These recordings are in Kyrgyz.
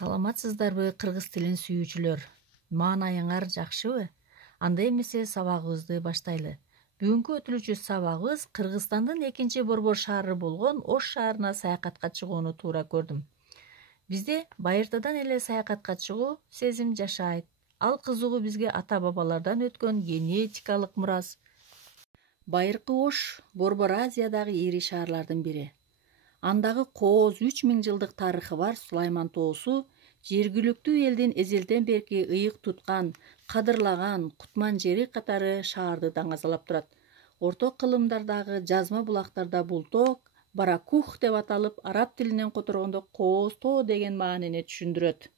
Саламатсыздарбы кыргыз тилин сүйүүчүлөр? Маанайыңар жакшыбы? Анда эмесе сабагыбызды баштайлы. Бүгүнкү өтүлүүчү сабагыбыз Кыргызстандын экинчи борбор шаары болгон Ош шаарына саякатка чыгууну туура көрдүм. Бизде байыртадан эле саякатка чыгуу сезим жашайт. Ал кызыгуу бизге ата-бабалардан өткөн генетикалык мурас. Байыркы Ош Борбор Азиядагы ири шаарлардын бири. Андагы кооз 3000 жылдык тарыхы бар Сулайман тоосу жергиликтүү элдин эзелден берки ыйык туткан, кадырлаган кутман жери катары шаарды даңазалап турат. Орто кылымдардагы жазма булактарда бул тоо Баракух деп аталып, араб тилинен которгондо кооз тоо деген маанини түшүндүрөт.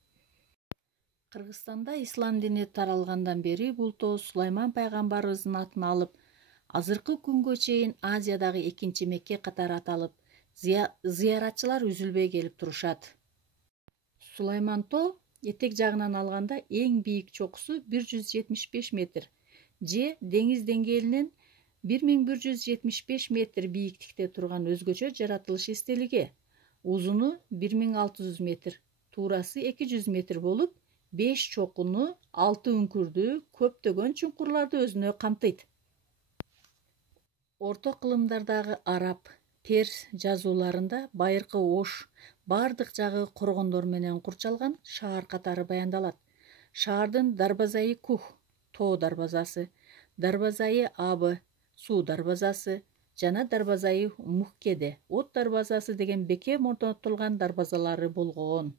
Кыргызстанда ислам дини таралгандан бери бул тоо Сулайман пайгамбарыбыздын атын алып, азыркы күнгө чейин Азиядагы экинчи Мекке катары аталып, зыяратчылар үзүлбөй келип турушат. Сулайман тоо этек жагынан алганда эң бийик чокусу 175 метр же деңиз деңгээлинен 1175 метр бийиктикте турган өзгөчө жаратылыш эстелиги. Узуну 1600 метр, туурасы 200 метр болуп, 5 чокуну, 6 үңкүрдү, көптөгөн чуңкурларды өзүнө камтыйт. Орто кылымдардагы араб, перс жазууларында байыркы Ош бардык жагы коргондор менен курчалган шаар катары баяндалат. Шаардын Дарбазаи Кух, тоо дарбазасы, Дарбазаи Абы, суу дарбазасы жана Дарбазаи Мухкеде, от дарбазасы деген бекем орнотулган дарбазалары болгон.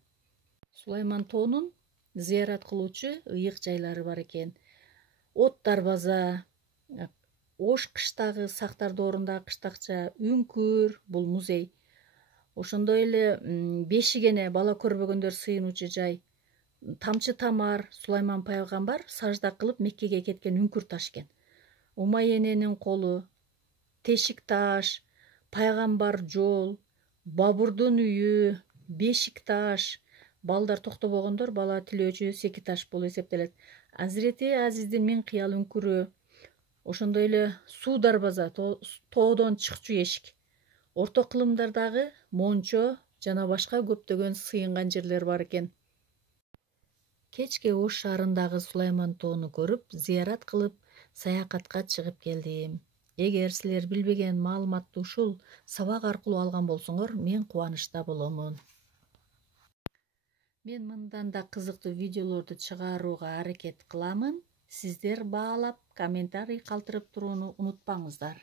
Сулайман тоонун зыярат кылуучу ыйык жайлары бар экен. От дарбаза, Ош кыштагы Сактардоорундагы кыштакча үңкүр, бул музей. Ошондой эле Бешигене, бала көрбөгөндөр сыйынуучу жай. Тамчы тамар, Сулайман пайгамбар сажда кылып Меккеге кеткен үңкүр таш экен. Умай эненин колу, Тешик таш, Пайгамбар жол, Бабурдун үйү, Бешик таш, балдар токтобогондор бала тилөөчү Секи таш болуп эсептелет. Азирети Азиздин Миң кыял үңкүрү. Ошондой эле суу дарбаза, тоодон чыкчу эшик. Орто кылымдардагы Мончо жана башка көптөгөн сыйынган жерлер бар экен. Кечке Ош шаарындагы Сулайман тоону көрүп, зыярат кылып, саякатка чыгып келдим. Эгер силер билбеген маалыматты ушул сабак аркылуу алган болсоңор, мен кубанычта боломун. Мен мындан да кызыктуу видеолорду чыгарууга аракет кыламын. Сиздер баалап, комментарий калтырып турууну унутпаңыздар.